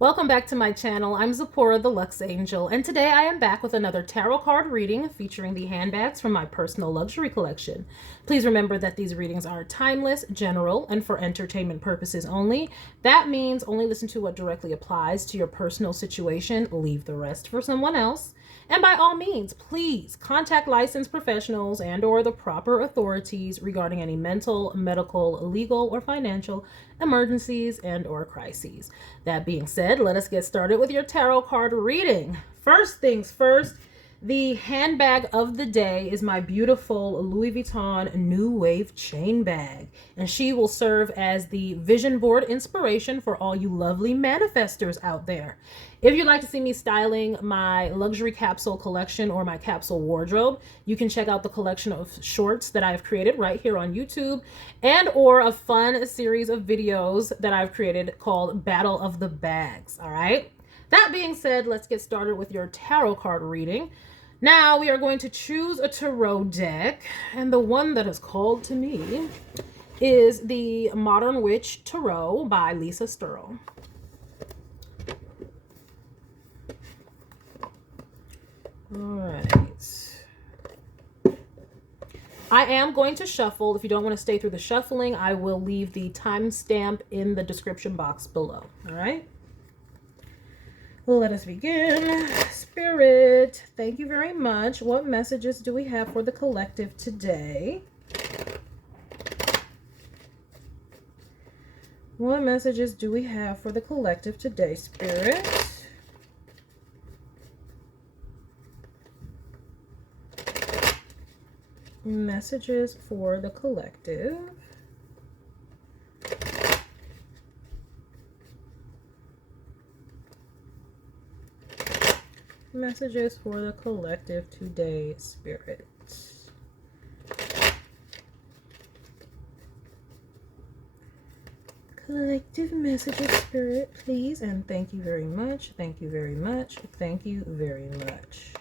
Welcome back to my channel. I'm Zipporah, the Lux Angel, and today I am back with another tarot card reading featuring the handbags from my personal luxury collection. Please remember that these readings are timeless, general, and for entertainment purposes only. That means only listen to what directly applies to your personal situation, leave the rest for someone else. And by all means, please contact licensed professionals and/or the proper authorities regarding any mental, medical, legal, or financial emergencies and/or crises. That being said, let us get started with your tarot card reading. First things first, the handbag of the day is my beautiful Louis Vuitton New Wave chain bag, and she will serve as the vision board inspiration for all you lovely manifestors out there. If you'd like to see me styling my luxury capsule collection or my capsule wardrobe, you can check out the collection of shorts that I've created right here on YouTube and or a fun series of videos that I've created called Battle of the Bags, all right? That being said, let's get started with your tarot card reading. Now we are going to choose a tarot deck, and the one that is called to me is the Modern Witch Tarot by Lisa Sturl. All right. I am going to shuffle. If you don't want to stay through the shuffling, I will leave the timestamp in the description box below. All right. Let us begin. Spirit, thank you very much. What messages do we have for the collective today? What messages do we have for the collective today, Spirit? Messages for the collective. Messages for the collective today, Spirit. Collective messages, Spirit, please. And thank you very much. Thank you very much. Thank you very much.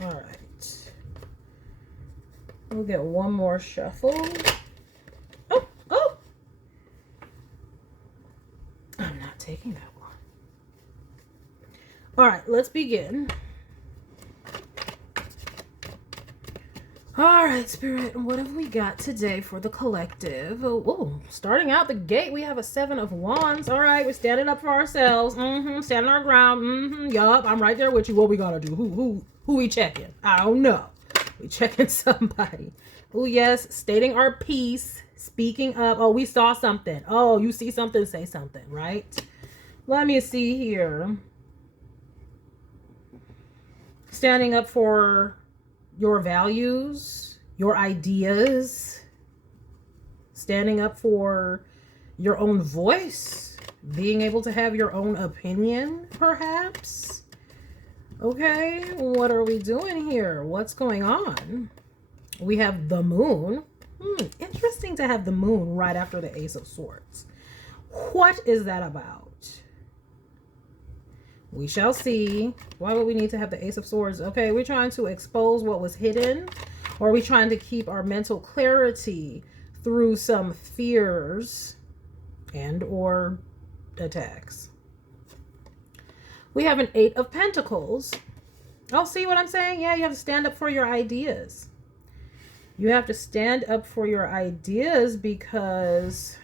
All right. We'll get one more shuffle. Oh! I'm not taking that one. All right, let's begin. All right, Spirit, what have we got today for the collective? Oh, starting out the gate, we have a 7 of Wands. All right, we're standing up for ourselves. Standing our ground. Yup, I'm right there with you. What we gotta do? Who we checking? I don't know. We checking somebody. Oh, yes, stating our piece, speaking up. Oh, we saw something. Oh, you see something, say something, right? Let me see here. Standing up for your values, your ideas, standing up for your own voice, being able to have your own opinion, perhaps. Okay, what are we doing here? What's going on? We have the moon. Interesting to have the moon right after the Ace of Swords. What is that about? We shall see. Why would we need to have the Ace of Swords? Okay, we're trying to expose what was hidden, or are we trying to keep our mental clarity through some fears and or attacks? We have an 8 of Pentacles. Oh, see what I'm saying? Yeah, you have to stand up for your ideas. You have to stand up for your ideas because,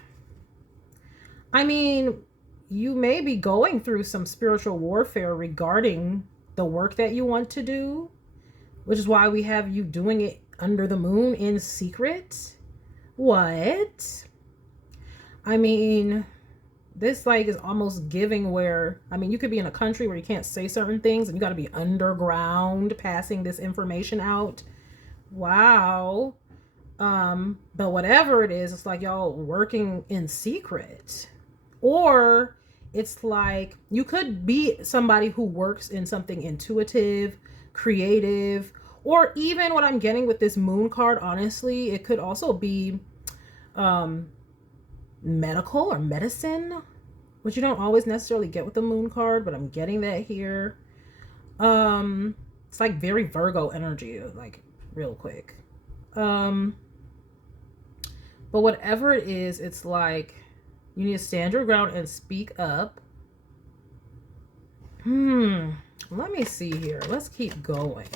I mean, you may be going through some spiritual warfare regarding the work that you want to do, which is why we have you doing it under the moon in secret. What? I mean, this like is almost giving where, I mean, you could be in a country where you can't say certain things and you got to be underground passing this information out. Wow. But whatever it is, it's like y'all working in secret. Or it's like you could be somebody who works in something intuitive, creative, or even what I'm getting with this moon card, honestly, it could also be medical or medicine, which you don't always necessarily get with the moon card, but I'm getting that here. It's like very Virgo energy, like real quick. But whatever it is, it's like You need to stand your ground and speak up. Let me see here. Let's keep going.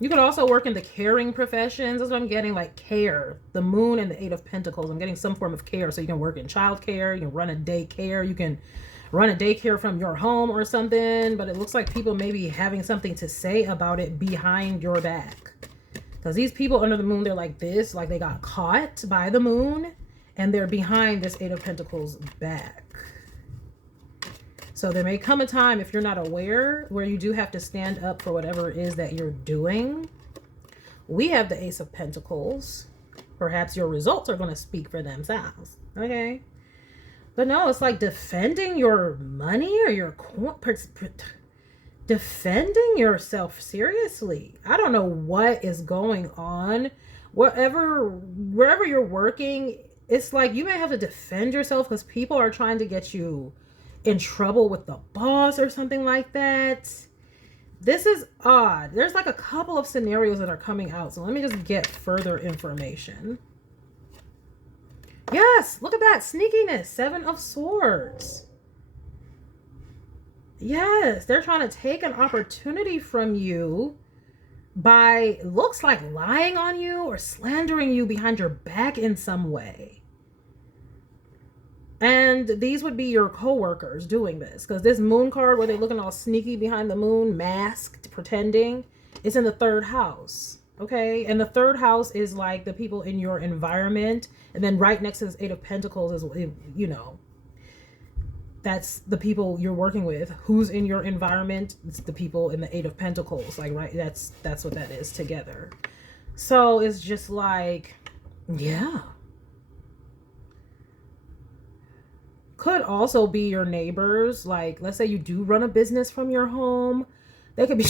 You could also work in the caring professions. That's what I'm getting, like care. The moon and the 8 of Pentacles. I'm getting some form of care. So you can work in childcare. You can run a daycare. You can run a daycare from your home or something. But it looks like people may be having something to say about it behind your back. Because these people under the moon, they're like this. Like they got caught by the moon. And they're behind this 8 of Pentacles back. So there may come a time, if you're not aware, where you do have to stand up for whatever it is that you're doing. We have the Ace of Pentacles. Perhaps your results are going to speak for themselves. Okay. But no, it's like defending your money or your defending yourself seriously. I don't know what is going on. Wherever you're working, it's like you may have to defend yourself because people are trying to get you in trouble with the boss or something like that. This is odd. There's like a couple of scenarios that are coming out. So let me just get further information. Yes, look at that. Sneakiness. 7 of Swords. Yes, they're trying to take an opportunity from you by, looks like, lying on you or slandering you behind your back in some way. And these would be your co-workers doing this. Because this moon card where they're looking all sneaky behind the moon, masked, pretending, it's in the 3rd house. Okay? And the 3rd house is like the people in your environment. And then right next to this 8 of Pentacles is, you know, that's the people you're working with. Who's in your environment? It's the people in the 8 of Pentacles. Like, right? That's what that is together. So it's just like, yeah. Could also be your neighbors. Like, let's say you do run a business from your home. They could be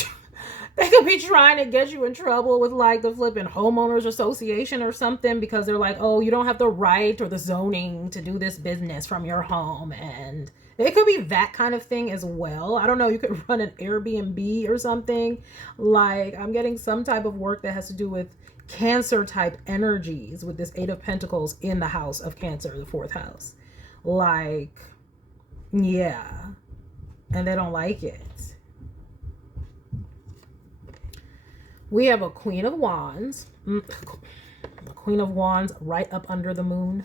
trying to get you in trouble with like the flipping homeowners association or something because they're like, oh, you don't have the right or the zoning to do this business from your home. And it could be that kind of thing as well. I don't know. You could run an Airbnb or something. Like, I'm getting some type of work that has to do with Cancer type energies with this 8 of Pentacles in the house of Cancer, the 4th house. Like, yeah, and they don't like it. We have a Queen of Wands. The Queen of Wands right up under the moon.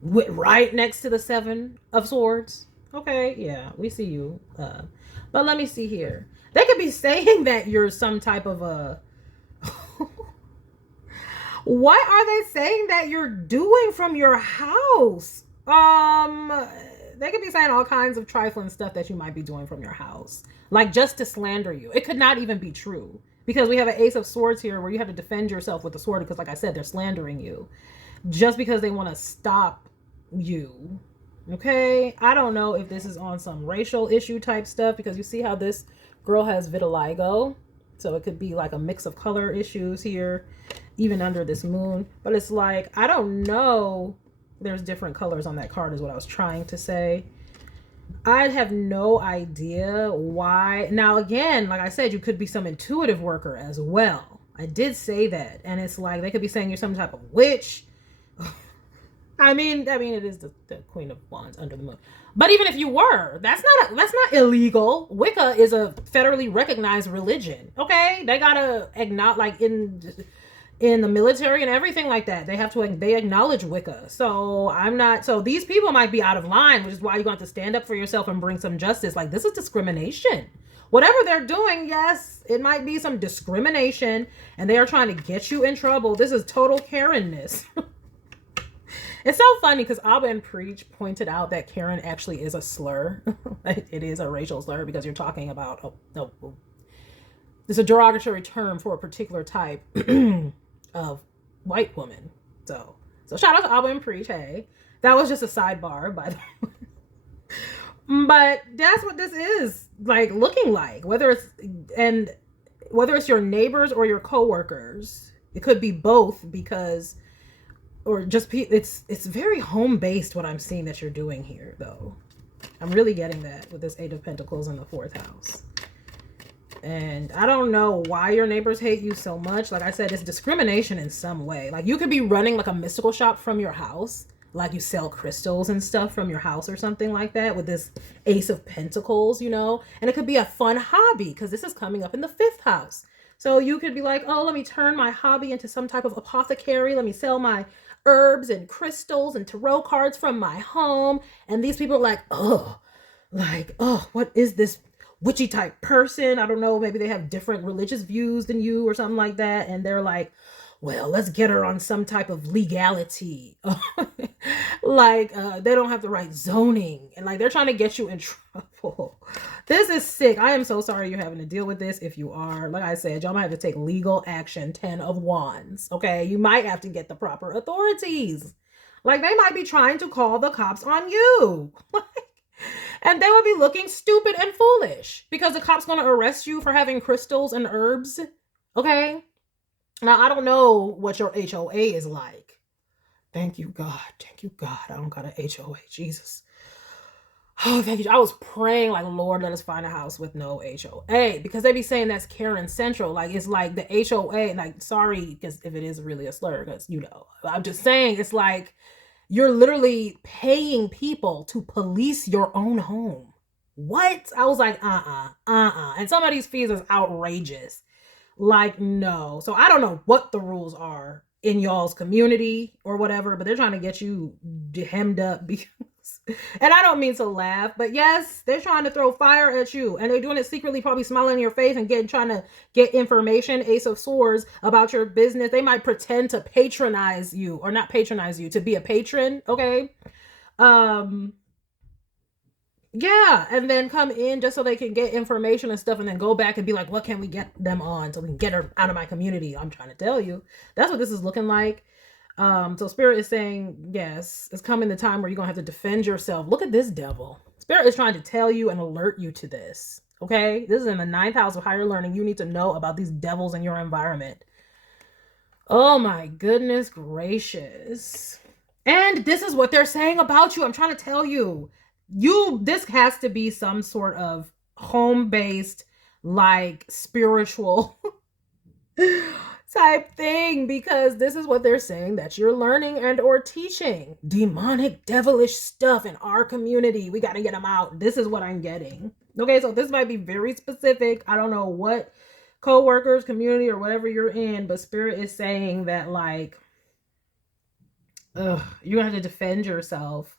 Right next to the 7 of Swords. Okay, yeah, we see you. But let me see here. They could be saying that you're some type of a... What are they saying that you're doing from your house? They could be saying all kinds of trifling stuff that you might be doing from your house. Like just to slander you. It could not even be true. Because we have an Ace of Swords here where you have to defend yourself with the sword. Because like I said, they're slandering you. Just because they want to stop you. Okay? I don't know if this is on some racial issue type stuff. Because you see how this girl has vitiligo. So it could be like a mix of color issues here. Even under this moon. But it's like, I don't know. There's different colors on that card is what I was trying to say. I have no idea why. Now, again, like I said, you could be some intuitive worker as well. I did say that. And it's like, they could be saying you're some type of witch. I mean, it is the Queen of Wands under the moon. But even if you were, that's not illegal. Wicca is a federally recognized religion. Okay? They gotta acknowledge, like in the military and everything like that, they acknowledge Wicca. So these people might be out of line, which is why you're going to have to stand up for yourself and bring some justice. Like, this is discrimination. Whatever they're doing, yes, it might be some discrimination and they are trying to get you in trouble. This is total Karen-ness. It's so funny because Abba and Preach pointed out that Karen actually is a slur. It is a racial slur because you're talking about, it's a derogatory term for a particular type of white woman. So shout out to Abba and Preach. Hey, that was just a sidebar, by the way. But that's what this is like looking like. Whether it's your neighbors or your coworkers, it could be both because, or just it's very home based. What I'm seeing that you're doing here, though, I'm really getting that with this 8 of Pentacles in the 4th house. And I don't know why your neighbors hate you so much. Like I said, it's discrimination in some way. Like you could be running like a mystical shop from your house. Like you sell crystals and stuff from your house or something like that with this Ace of Pentacles, you know. And it could be a fun hobby because this is coming up in the 5th house. So you could be like, oh, let me turn my hobby into some type of apothecary. Let me sell my herbs and crystals and tarot cards from my home. And these people are like, oh, what is this witchy type person? I don't know. Maybe they have different religious views than you or something like that. And they're like, well, let's get her on some type of legality. Like they don't have the right zoning. And like they're trying to get you in trouble. This is sick. I am so sorry you're having to deal with this. If you are, like I said, y'all might have to take legal action. 10 of Wands. Okay. You might have to get the proper authorities. Like they might be trying to call the cops on you. And they would be looking stupid and foolish because the cop's going to arrest you for having crystals and herbs. Okay. Now, I don't know what your HOA is like. Thank you, God. Thank you, God. I don't got an HOA. Jesus. Oh, thank you. I was praying like, Lord, let us find a house with no HOA because they be saying that's Karen Central. Like, it's like the HOA, like, sorry, because if it is really a slur, because, you know, I'm just saying it's like you're literally paying people to police your own home. What? I was like, And some of these fees is outrageous. Like, no. So I don't know what the rules are in y'all's community or whatever, but they're trying to get you hemmed up because, and I don't mean to laugh, but yes, they're trying to throw fire at you and they're doing it secretly, probably smiling in your face and trying to get information, Ace of Swords, about your business. They might pretend to patronize you or not patronize you, to be a patron. Okay. Yeah, and then come in just so they can get information and stuff and then go back and be like, what can we get them on so we can get her out of my community? I'm trying to tell you. That's what this is looking like. So Spirit is saying, yes, it's coming the time where you're going to have to defend yourself. Look at this devil. Spirit is trying to tell you and alert you to this. Okay? This is in the 9th house of higher learning. You need to know about these devils in your environment. Oh my goodness gracious. And this is what they're saying about you. I'm trying to tell you. This has to be some sort of home-based, like spiritual type thing, because this is what they're saying that you're learning and or teaching. Demonic, devilish stuff in our community. We got to get them out. This is what I'm getting. Okay, so this might be very specific. I don't know what co-workers, community, or whatever you're in, but Spirit is saying that like, you're going to have to defend yourself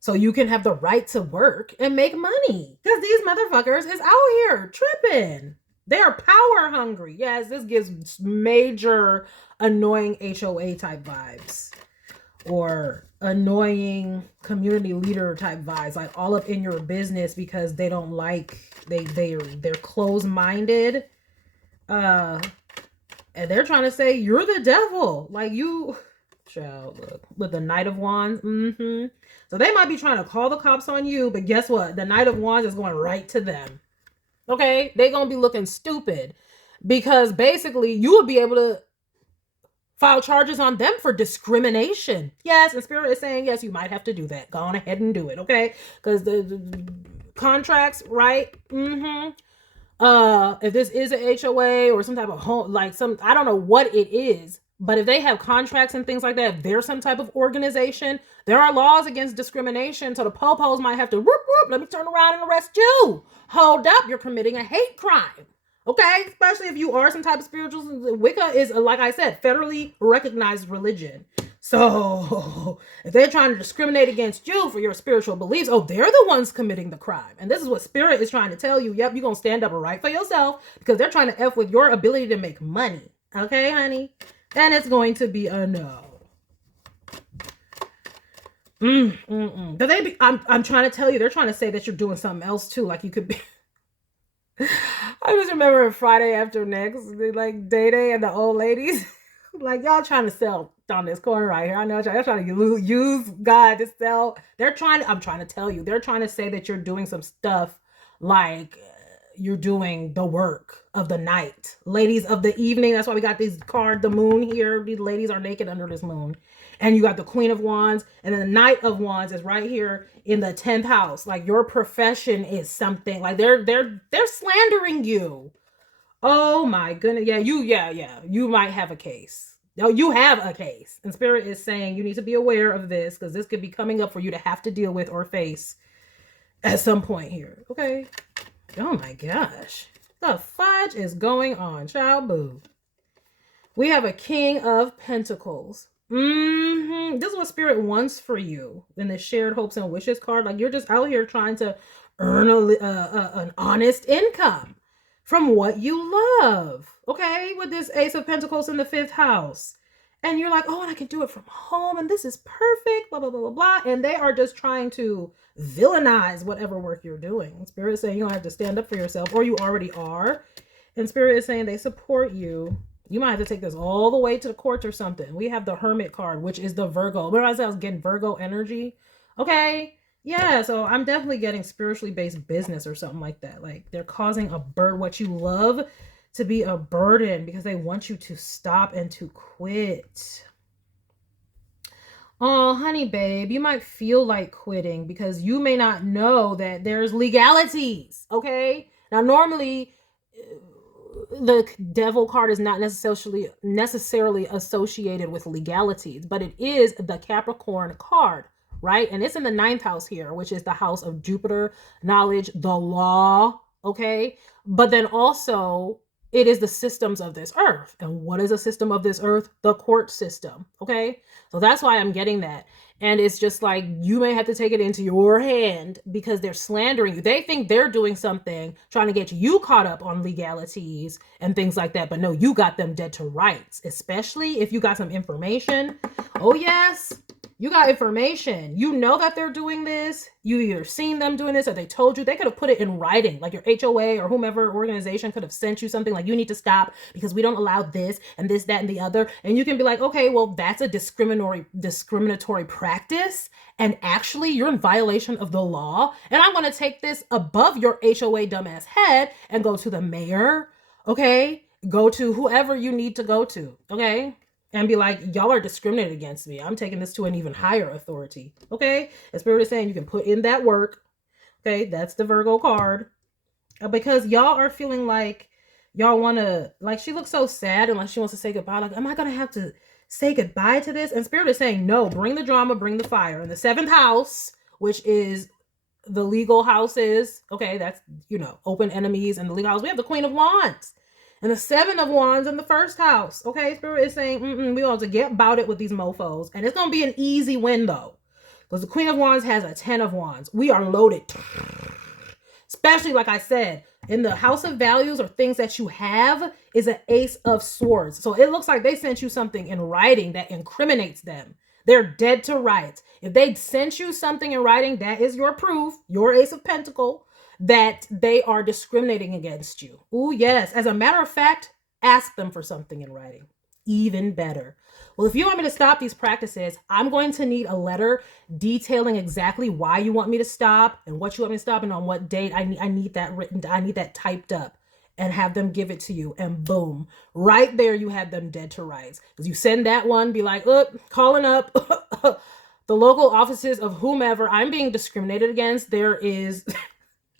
so you can have the right to work and make money. Because these motherfuckers is out here tripping. They are power hungry. Yes, this gives major annoying HOA type vibes. Or annoying community leader type vibes. Like all up in your business because they don't like, they're closed-minded. And they're trying to say, you're the devil. Like you... Child, look, with the Knight of Wands. So they might be trying to call the cops on you, but guess what? The Knight of Wands is going right to them. Okay? They're going to be looking stupid because basically you will be able to file charges on them for discrimination. Yes, and Spirit is saying, yes, you might have to do that. Go on ahead and do it, okay? Because the contracts, right? If this is a HOA or some type of home, like I don't know what it is. But if they have contracts and things like that, if they're some type of organization, there are laws against discrimination. So the po-pos might have to, let me turn around and arrest you. Hold up, you're committing a hate crime. Okay? Especially if you are some type of spiritual. Wicca is, like I said, federally recognized religion. So if they're trying to discriminate against you for your spiritual beliefs, they're the ones committing the crime. And this is what Spirit is trying to tell you. Yep, you're going to stand up right for yourself because they're trying to F with your ability to make money. Okay, honey? And it's going to be a no. But I'm trying to tell you, they're trying to say that you're doing something else too. Like you could be. I just remember Friday after next, like Day and the old ladies, like y'all trying to sell on this corner right here. I know y'all trying to use God to sell. I'm trying to tell you, they're trying to say that you're doing some stuff like you're doing the work of the night. Ladies of the evening. That's why we got this card, the moon here. These ladies are naked under this moon. And you got the Queen of Wands. And then the Knight of Wands is right here in the 10th house. Like your profession is something. Like they're slandering you. Oh my goodness. Yeah, you might have a case. No, you have a case. And Spirit is saying you need to be aware of this because this could be coming up for you to have to deal with or face at some point here. Okay. Oh my gosh. The fudge is going on, child boo. We have a King of Pentacles. This is what Spirit wants for you in the shared hopes and wishes card. Like you're just out here trying to earn an honest income from what you love. Okay, with this Ace of Pentacles in the 5th house. And you're like, oh, and I can do it from home, and this is perfect, blah, blah, blah, blah, blah. And they are just trying to villainize whatever work you're doing. Spirit is saying you don't have to stand up for yourself, or you already are. And Spirit is saying they support you. You might have to take this all the way to the courts or something. We have the Hermit card, which is the Virgo. Remember I said I was getting Virgo energy? Okay. Yeah, so I'm definitely getting spiritually based business or something like that. Like they're causing what you love to be a burden because they want you to stop and to quit. Oh, honey babe, you might feel like quitting because you may not know that there's legalities, okay? Now, normally, the Devil card is not necessarily associated with legalities, but it is the Capricorn card, right? And it's in the 9th house here, which is the house of Jupiter, knowledge, the law, okay? But then also, it is the systems of this earth. And what is a system of this earth? The court system, okay? So that's why I'm getting that. And it's just like, you may have to take it into your hand because they're slandering you. They think they're doing something, trying to get you caught up on legalities and things like that. But no, you got them dead to rights, especially if you got some information. Oh, yes. You got information. You know that they're doing this. You either seen them doing this or they told you. They could have put it in writing. Like your HOA or whomever organization could have sent you something like, you need to stop because we don't allow this and this, that, and the other. And you can be like, okay, well, that's a discriminatory practice. And actually, you're in violation of the law. And I'm going to take this above your HOA dumbass head and go to the mayor. Okay? Go to whoever you need to go to. Okay? And be like, y'all are discriminated against me. I'm taking this to an even higher authority. Okay? And Spirit is saying you can put in that work. Okay? That's the Virgo card. Because y'all are feeling like y'all want to, like, she looks so sad and like she wants to say goodbye. Like, am I going to have to say goodbye to this? And Spirit is saying, no, bring the drama, bring the fire. In the 7th house, which is the legal houses. Okay? That's, open enemies and the legal house. We have the Queen of Wands. And the 7 of Wands in the 1st house. Okay, Spirit is saying, we want to get about it with these mofos. And it's going to be an easy win, though. Because the Queen of Wands has a 10 of Wands. We are loaded. Especially, like I said, in the House of Values or things that you have is an Ace of Swords. So it looks like they sent you something in writing that incriminates them. They're dead to rights. If they sent you something in writing, that is your proof, your Ace of Pentacle, that they are discriminating against you. Oh, yes. As a matter of fact, ask them for something in writing. Even better. Well, if you want me to stop these practices, I'm going to need a letter detailing exactly why you want me to stop and what you want me to stop and on what date. I need that written. I need that typed up and have them give it to you. And boom, right there you have them dead to rights. Because you send that one, be like, calling up the local offices of whomever I'm being discriminated against. There is...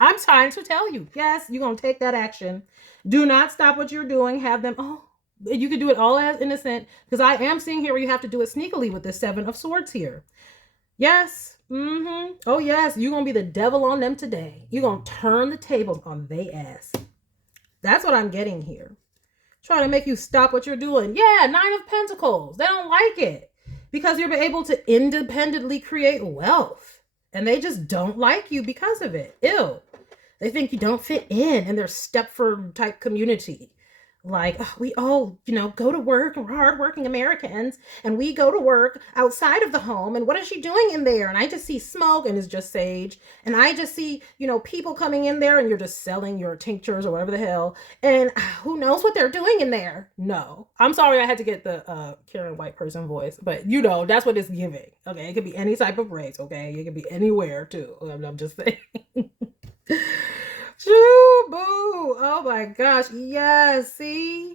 I'm trying to tell you, yes, you're going to take that action. Do not stop what you're doing. Have them, you can do it all as innocent, because I am seeing here where you have to do it sneakily with the 7 of Swords here. Yes. Oh, yes, you're going to be the devil on them today. You're going to turn the tables on their ass. That's what I'm getting here. Trying to make you stop what you're doing. Yeah, 9 of Pentacles. They don't like it because you're able to independently create wealth. And they just don't like you because of it. Ew. They think you don't fit in their Stepford type community. Like, we all, go to work and we're hardworking Americans and we go to work outside of the home. And what is she doing in there? And I just see smoke and it's just sage. And I just see, people coming in there and you're just selling your tinctures or whatever the hell. And who knows what they're doing in there? No, I'm sorry. I had to get the Karen white person voice, but that's what it's giving. Okay. It could be any type of race. Okay. It could be anywhere too. I'm just saying. Shoo, boo. Oh my gosh. Yes. See?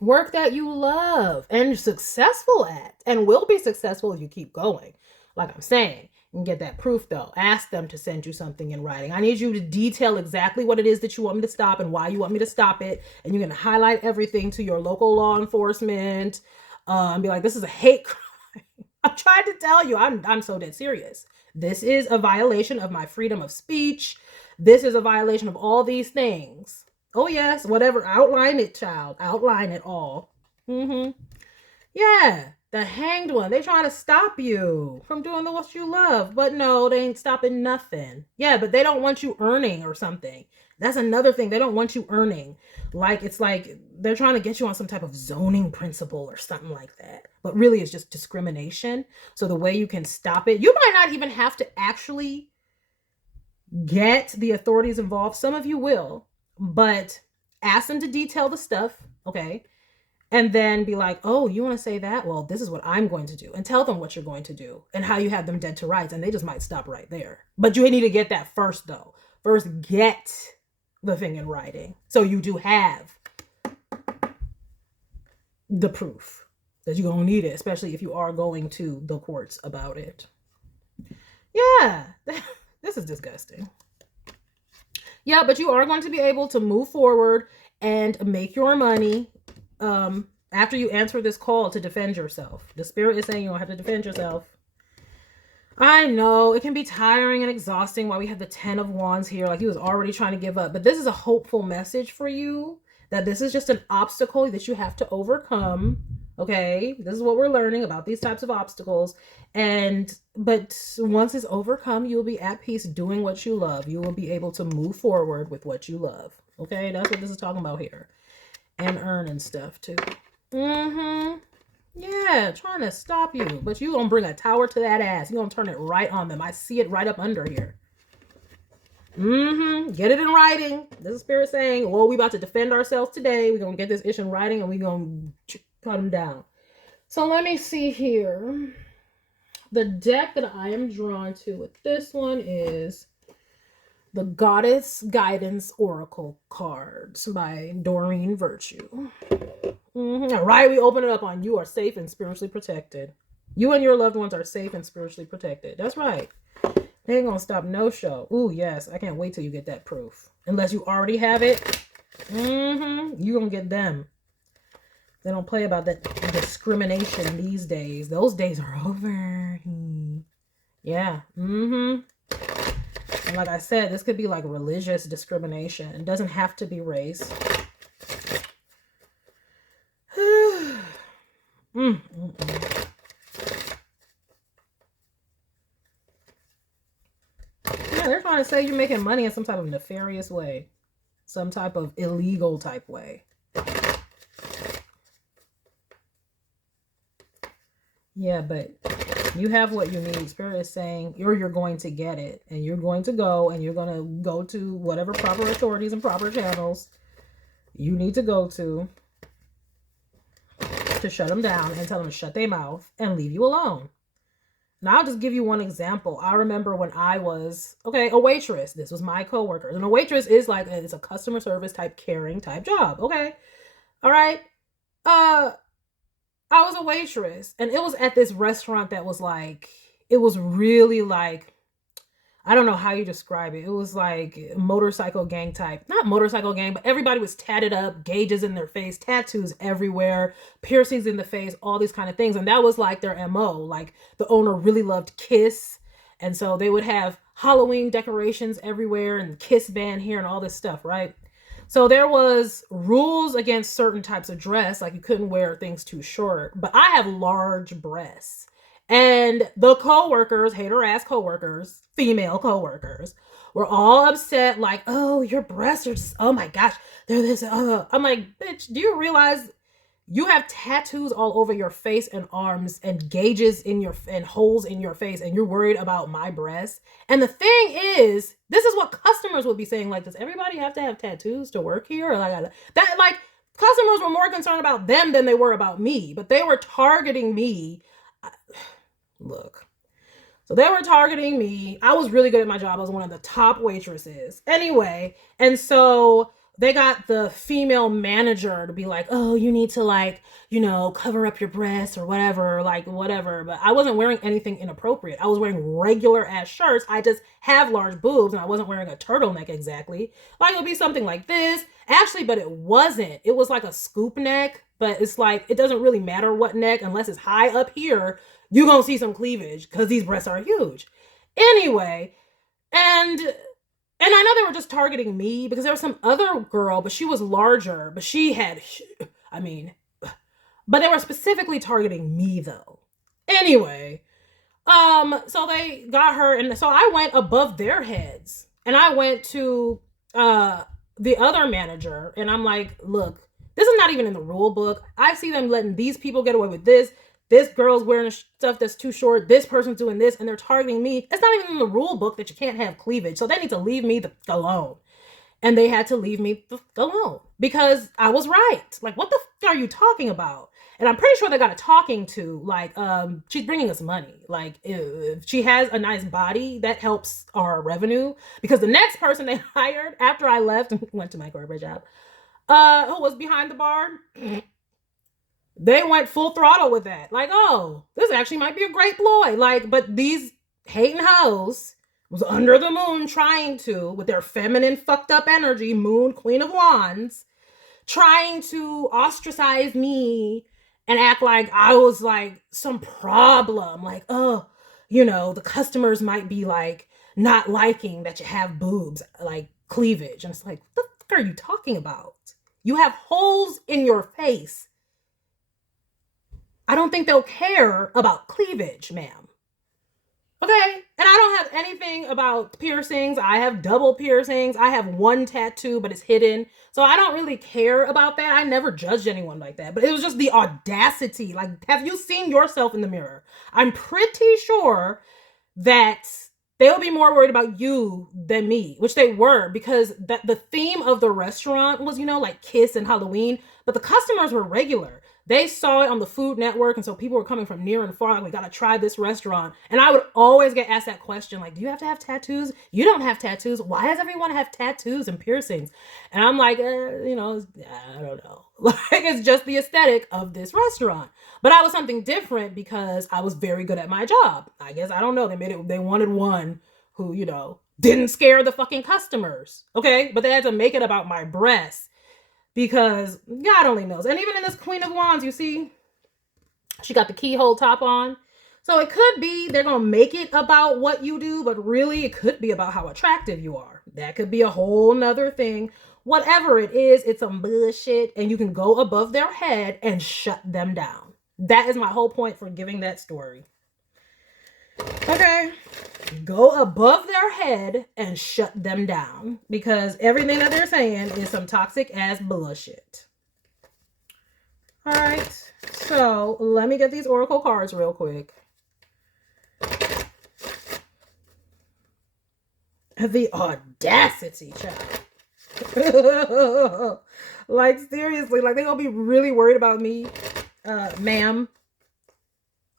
Work that you love and you're successful at and will be successful if you keep going. Like I'm saying, And get that proof though. Ask them to send you something in writing. I need you to detail exactly what it is that you want me to stop and why you want me to stop it. And you're going to highlight everything to your local law enforcement and be like, this is a hate crime. I'm trying to tell you, I'm so dead serious. This is a violation of my freedom of speech. This is a violation of all these things. Oh yes, whatever. Outline it, child. Outline it all. Yeah. The Hanged One. They trying to stop you from doing what you love. But no, they ain't stopping nothing. Yeah, but they don't want you earning or something. That's another thing. They don't want you earning. Like, it's like they're trying to get you on some type of zoning principle or something like that. But really, it's just discrimination. So the way you can stop it, you might not even have to actually get the authorities involved. Some of you will. But ask them to detail the stuff, okay? And then be like, oh, you want to say that? Well, this is what I'm going to do. And tell them what you're going to do and how you have them dead to rights. And they just might stop right there. But you need to get that first, though. First, get the thing in writing. So you do have the proof that you're going to need it, especially if you are going to the courts about it. Yeah, this is disgusting. Yeah, but you are going to be able to move forward and make your money after you answer this call to defend yourself. The spirit is saying you don't have to defend yourself. I know it can be tiring and exhausting while we have the 10 of Wands here. Like he was already trying to give up. But this is a hopeful message for you. That this is just an obstacle that you have to overcome. Okay? This is what we're learning about these types of obstacles. But once it's overcome, you'll be at peace doing what you love. You will be able to move forward with what you love. Okay? That's what this is talking about here. And earn and stuff too. Yeah, trying to stop you. But you gonna bring a tower to that ass. You gonna turn it right on them. I see it right up under here. Get it in writing. This is spirit saying, well, we about to defend ourselves today. We're gonna get this issue in writing and we're gonna cut them down. So let me see here. The deck that I am drawn to with this one is the Goddess Guidance Oracle cards by Doreen Virtue. All right, we open it up on you are safe and spiritually protected. You and your loved ones are safe and spiritually protected. That's right. They ain't gonna stop no show. Ooh, yes. I can't wait till you get that proof. Unless you already have it. You gonna get them. They don't play about that discrimination these days. Those days are over. Yeah. And like I said, this could be like religious discrimination. It doesn't have to be race. Yeah, they're trying to say you're making money in some type of nefarious way. Some type of illegal type way. Yeah, but you have what you need. Spirit is saying you're going to get it. And you're going to go and you're going to go to whatever proper authorities and proper channels you need to go to shut them down and tell them to shut their mouth and leave you alone. Now I'll just give you one example. I remember when I was, a waitress. This was my coworker. And a waitress is like, it's a customer service type, caring type job. Okay. All right. I was a waitress and it was at this restaurant that was like, it was really like, I don't know how you describe it. It was like motorcycle gang type. Not motorcycle gang, but everybody was tatted up, gauges in their face, tattoos everywhere, piercings in the face, all these kind of things. And that was like their MO. Like the owner really loved Kiss. And so they would have Halloween decorations everywhere and Kiss band here and all this stuff, right? So there was rules against certain types of dress. Like you couldn't wear things too short. But I have large breasts. And the coworkers, hater ass coworkers, female coworkers, were all upset, like, oh, your breasts are just, oh my gosh, they're this. I'm like, bitch, do you realize you have tattoos all over your face and arms and gauges in your and holes in your face, and you're worried about my breasts? And the thing is, this is what customers would be saying. Like, does everybody have to have tattoos to work here? Or like that, like customers were more concerned about them than they were about me, but they were targeting me. Look, so they were targeting me. I was really good at my job. I was one of the top waitresses. Anyway, and so they got the female manager to be like, oh, you need to like, you know, cover up your breasts or whatever, like whatever. But I wasn't wearing anything inappropriate. I was wearing regular ass shirts. I just have large boobs and I wasn't wearing a turtleneck exactly. Like it would be something like this. Actually, but it wasn't. It was like a scoop neck, but it's like, it doesn't really matter what neck unless it's high up here. You're going to see some cleavage because these breasts are huge. Anyway, and I know they were just targeting me because there was some other girl, but she was larger, but she had, I mean, but they were specifically targeting me though. Anyway, so they got her, and so I went above their heads, and I went to the other manager, and I'm like, look, this is not even in the rule book. I see them letting these people get away with this. This girl's wearing stuff that's too short. This person's doing this, and they're targeting me. It's not even in the rule book that you can't have cleavage. So they need to leave me alone. And they had to leave me alone because I was right. Like, what the f are you talking about? And I'm pretty sure they got a talking to. Like, she's bringing us money. Like, if she has a nice body, that helps our revenue. Because the next person they hired after I left and went to my corporate job, who was behind the bar, they went full throttle with that. Like, oh, this actually might be a great ploy. Like, but these hating hoes was under the moon trying to, with their feminine fucked up energy, moon, queen of wands, trying to ostracize me and act like I was like some problem. Like, oh, you know, the customers might be like not liking that you have boobs, like cleavage. And it's like, what the fuck are you talking about? You have holes in your face. I don't think they'll care about cleavage, ma'am. Okay? And I don't have anything about piercings. I have double piercings. I have one tattoo, but it's hidden. So I don't really care about that. I never judged anyone like that. But it was just the audacity. Like, have you seen yourself in the mirror? I'm pretty sure that they'll be more worried about you than me, which they were, because the theme of the restaurant was, you know, like Kiss and Halloween. But the customers were regular. They saw it on the Food Network, and so people were coming from near and far. Like, we gotta try this restaurant. And I would always get asked that question, like, do you have to have tattoos? You don't have tattoos. Why does everyone have tattoos and piercings? And I'm like, you know, I don't know. Like, it's just the aesthetic of this restaurant. But I was something different because I was very good at my job. I guess, I don't know. They wanted one who, you know, didn't scare the fucking customers. Okay? But they had to make it about my breasts. Because God only knows. And even in this Queen of Wands, you see, she got the keyhole top on. So it could be they're going to make it about what you do, but really it could be about how attractive you are. That could be a whole nother thing. Whatever it is, it's some bullshit, and you can go above their head and shut them down. That is my whole point for giving that story. Okay. Go above their head and shut them down, because everything that they're saying is some toxic ass bullshit. All right. So let me get these oracle cards real quick. The audacity, child. Like, seriously, like, they're gonna be really worried about me, ma'am.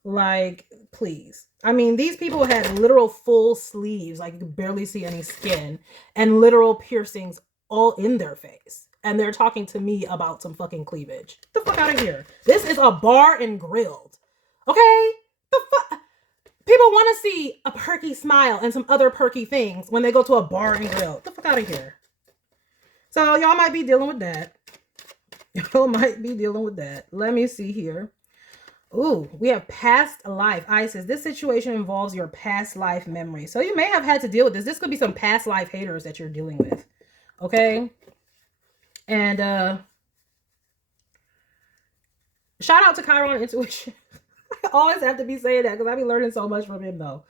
Like, please. I mean, these people had literal full sleeves, like you could barely see any skin, and literal piercings all in their face. And they're talking to me about some fucking cleavage. Get the fuck out of here. This is a bar and grilled. Okay? The fuck? People want to see a perky smile and some other perky things when they go to a bar and grill. Get the fuck out of here. So y'all might be dealing with that. Y'all might be dealing with that. Let me see here. Ooh, we have past life. Isis, this situation involves your past life memory. So you may have had to deal with this. This could be some past life haters that you're dealing with. Okay? And shout out to Chiron Intuition. I always have to be saying that because I be learning so much from him though.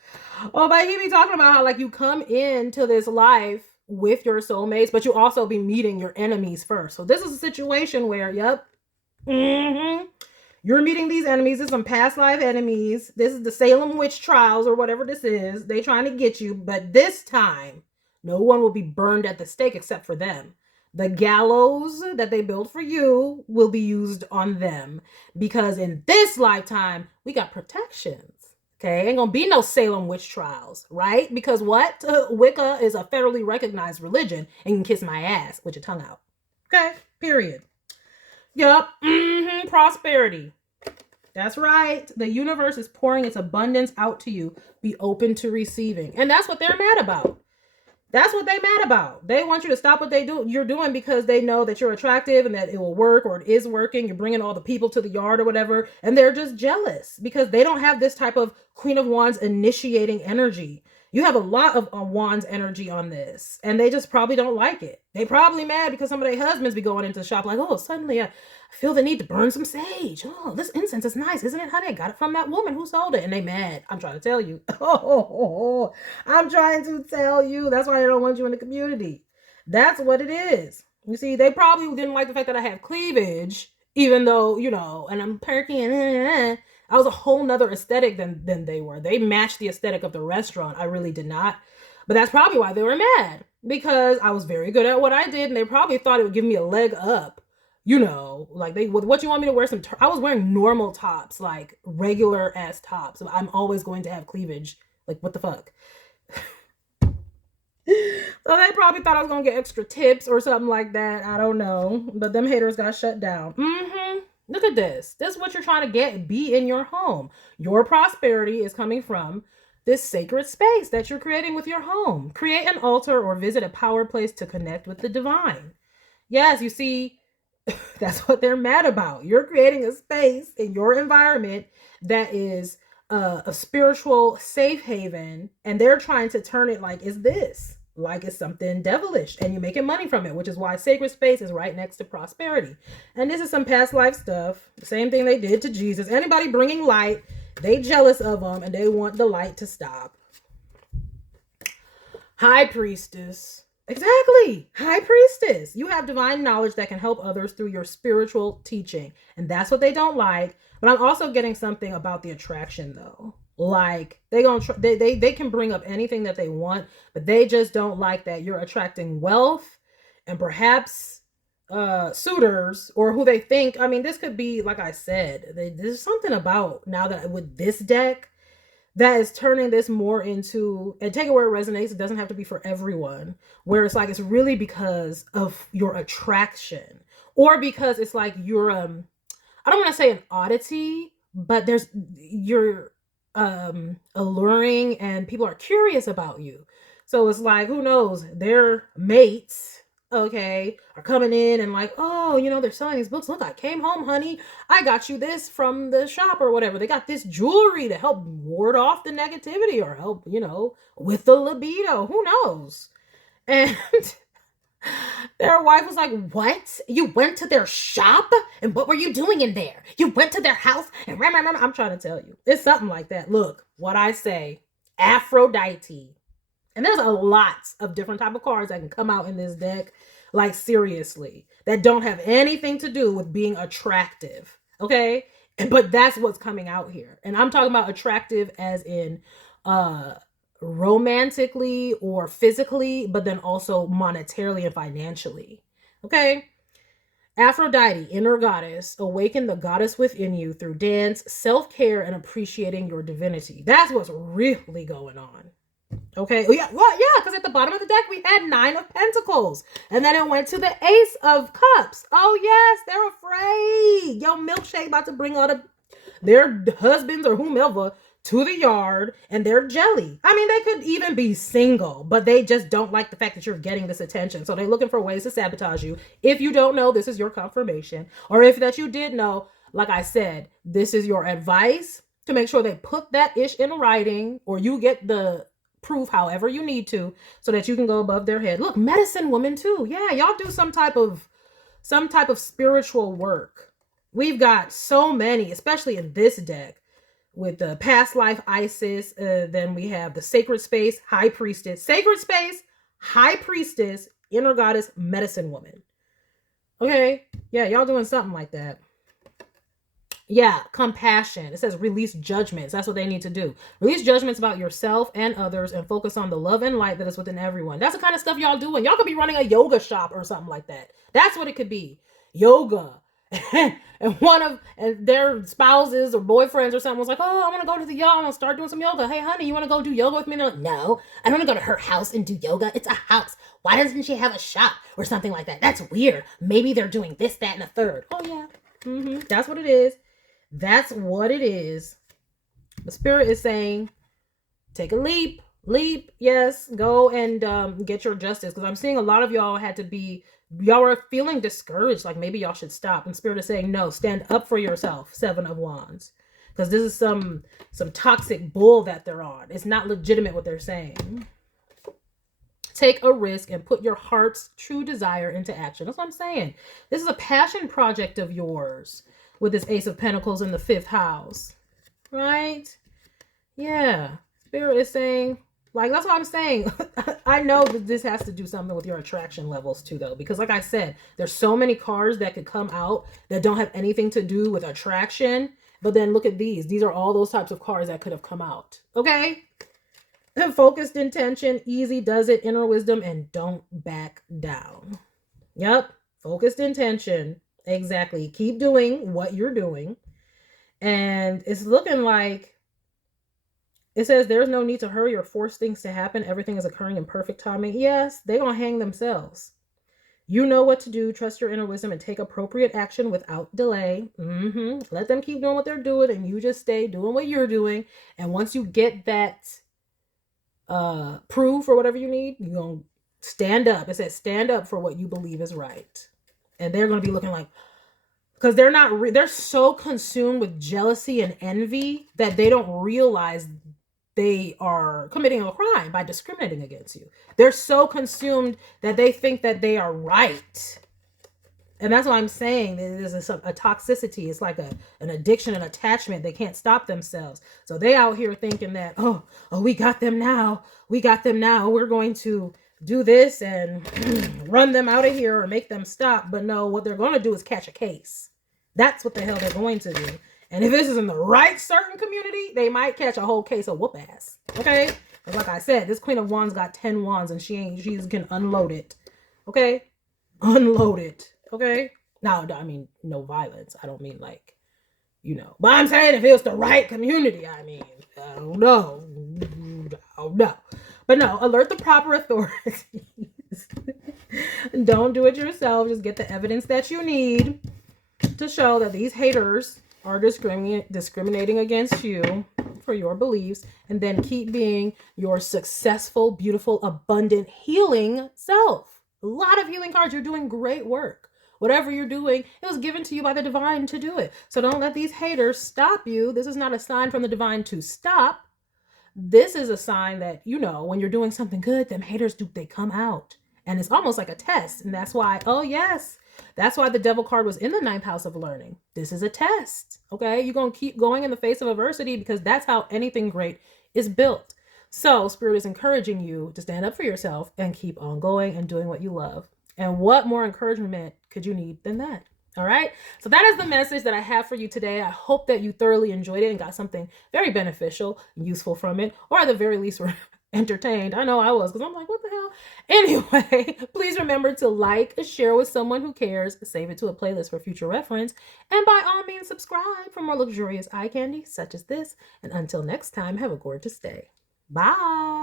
Oh, but he be talking about how like you come into this life with your soulmates, but you also be meeting your enemies first. So this is a situation where, yep. You're meeting these enemies. There's some past life enemies. This is the Salem witch trials or whatever this is. They trying to get you. But this time, no one will be burned at the stake except for them. The gallows that they built for you will be used on them. Because in this lifetime, we got protections. Okay? Ain't gonna be no Salem witch trials, right? Because what? Wicca is a federally recognized religion and you can kiss my ass with your tongue out. Okay, period. Yup. Prosperity. That's right. The universe is pouring its abundance out to you. Be open to receiving. And that's what they're mad about. That's what they mad about. They want you to stop what you're doing because they know that you're attractive and that it will work or it is working. You're bringing all the people to the yard or whatever. And they're just jealous because they don't have this type of Queen of Wands initiating energy. You have a lot of Wands energy on this, and they just probably don't like it. They probably mad because some of their husbands be going into the shop like, oh, suddenly I feel the need to burn some sage. Oh, this incense is nice, isn't it, honey? I got it from that woman who sold it. And they mad. I'm trying to tell you. Oh, I'm trying to tell you. That's why they don't want you in the community. That's what it is. You see, they probably didn't like the fact that I have cleavage, even though, and I'm perky and I was a whole nother aesthetic than they were. They matched the aesthetic of the restaurant. I really did not. But that's probably why they were mad, because I was very good at what I did, and they probably thought it would give me a leg up. Like what you want me to wear I was wearing normal tops, like regular ass tops. I'm always going to have cleavage. Like, what the fuck? So they probably thought I was going to get extra tips or something like that. I don't know. But them haters got shut down. Look at this. This is what you're trying to be in your home. Your prosperity is coming from this sacred space that you're creating with your home. Create an altar or visit a power place to connect with the divine. Yes, you see, that's what they're mad about. You're creating a space in your environment that is a spiritual safe haven, and they're trying to turn it like it's something devilish, and you're making money from it, which is why sacred space is right next to prosperity. And this is some past life stuff. The same thing they did to Jesus. Anybody bringing light, they jealous of them, and they want the light to stop. High priestess. Exactly. High priestess. You have divine knowledge that can help others through your spiritual teaching. And that's what they don't like. But I'm also getting something about the attraction, though. Like, they can bring up anything that they want, but they just don't like that you're attracting wealth and perhaps suitors, or who they think. I mean, this could be, like I said, there's something about now that with this deck that is turning this more into, and take it where it resonates, it doesn't have to be for everyone, where it's like it's really because of your attraction, or because it's like you're I don't want to say an oddity, but you're alluring and people are curious about you. So it's like, who knows, their mates, okay, are coming in and like, oh, they're selling these books. Look, I came home, honey. I got you this from the shop or whatever. They got this jewelry to help ward off the negativity or help, with the libido. Who knows? And their wife was like, what? You went to their shop? And what were you doing in there? You went to their house? And I'm trying to tell you. It's something like that. Look, what I say, Aphrodite. And there's a lot of different type of cards that can come out in this deck, like seriously, that don't have anything to do with being attractive, okay? But that's what's coming out here. And I'm talking about attractive as in romantically or physically, but then also monetarily and financially, okay? Aphrodite, inner goddess, awaken the goddess within you through dance, self-care, and appreciating your divinity. That's what's really going on. Okay. Yeah. Well, yeah, because at the bottom of the deck we had 9 of Pentacles, and then it went to the Ace of Cups. Oh yes, they're afraid. Yo, Milkshake about to bring all their husbands or whomever to the yard, and they're jelly. I mean, they could even be single, but they just don't like the fact that you're getting this attention. So they're looking for ways to sabotage you. If you don't know, this is your confirmation. Or if that you did know, like I said, this is your advice to make sure they put that ish in writing, or you get the proof however you need to, so that you can go above their head. Look, medicine woman too. Yeah, y'all do some type of spiritual work. We've got so many, especially in this deck, with the past life Isis. Then we have the sacred space, high priestess, sacred space, high priestess, inner goddess, medicine woman. Okay, yeah, y'all doing something like that. Yeah, compassion. It says release judgments. That's what they need to do. Release judgments about yourself and others and focus on the love and light that is within everyone. That's the kind of stuff y'all doing. Y'all could be running a yoga shop or something like that. That's what it could be. Yoga and one of their spouses or boyfriends or something was like, oh, I want to go to the yoga. I want to start doing some yoga. Hey, honey, you want to go do yoga with me? And they're like, no, I don't want to go to her house and do yoga. It's a house. Why doesn't she have a shop or something like that? That's weird. Maybe they're doing this, that, and a third. Oh, yeah. That's what it is. That's what it is. The spirit is saying, take a leap. Yes, go and get your justice. Because I'm seeing a lot of y'all y'all are feeling discouraged, like maybe y'all should stop. And spirit is saying, no, stand up for yourself. 7 of Wands. Because this is some toxic bull that they're on. It's not legitimate what they're saying. Take a risk and put your heart's true desire into action. That's what I'm saying. This is a passion project of yours with this Ace of Pentacles in the 5th house. Right? Yeah. Spirit is saying, like, that's what I'm saying. I know that this has to do something with your attraction levels too, though. Because like I said, there's so many cards that could come out that don't have anything to do with attraction. But then look at these. These are all those types of cards that could have come out. Okay? Focused intention, easy does it, inner wisdom, and don't back down. Yep. Focused intention. Exactly. Keep doing what you're doing. And it's looking like it says there's no need to hurry or force things to happen. Everything is occurring in perfect timing. Yes, they're going to hang themselves. You know what to do. Trust your inner wisdom and take appropriate action without delay. Let them keep doing what they're doing and you just stay doing what you're doing. And once you get that proof or whatever you need, you're going to stand up. It says stand up for what you believe is right. And they're going to be looking like, because they're so consumed with jealousy and envy that they don't realize they are committing a crime by discriminating against you. They're so consumed that they think that they are right. And that's what I'm saying. There's a toxicity. It's like an addiction, an attachment. They can't stop themselves. So they out here thinking that, oh, we got them now. We got them now. We're going to do this and run them out of here or make them stop. But no, what they're going to do is catch a case. That's what the hell they're going to do. And if this is in the right certain community, they might catch a whole case of whoop ass. Okay? Because like I said, this Queen of Wands got 10 wands and she can unload it. Okay? Unload it. Okay? Now, I mean, no violence. I don't mean like, But I'm saying if it was the right community, I mean, I don't know. But no, alert the proper authorities. Don't do it yourself. Just get the evidence that you need to show that these haters are discriminating against you for your beliefs, and then keep being your successful, beautiful, abundant, healing self. A lot of healing cards. You're doing great work. Whatever you're doing, it was given to you by the divine to do it. So don't let these haters stop you. This is not a sign from the divine to stop. This is a sign that, when you're doing something good, them haters they come out. And it's almost like a test. And that's why, that's why the devil card was in the 9th house of learning. This is a test. Okay. You're going to keep going in the face of adversity because that's how anything great is built. So Spirit is encouraging you to stand up for yourself and keep on going and doing what you love. And what more encouragement could you need than that? All right. So that is the message that I have for you today. I hope that you thoroughly enjoyed it and got something very beneficial and useful from it, or at the very least were entertained. I know I was, because I'm like, what the hell? Anyway, please remember to like, share with someone who cares, save it to a playlist for future reference, and by all means, subscribe for more luxurious eye candy such as this. And until next time, have a gorgeous day. Bye.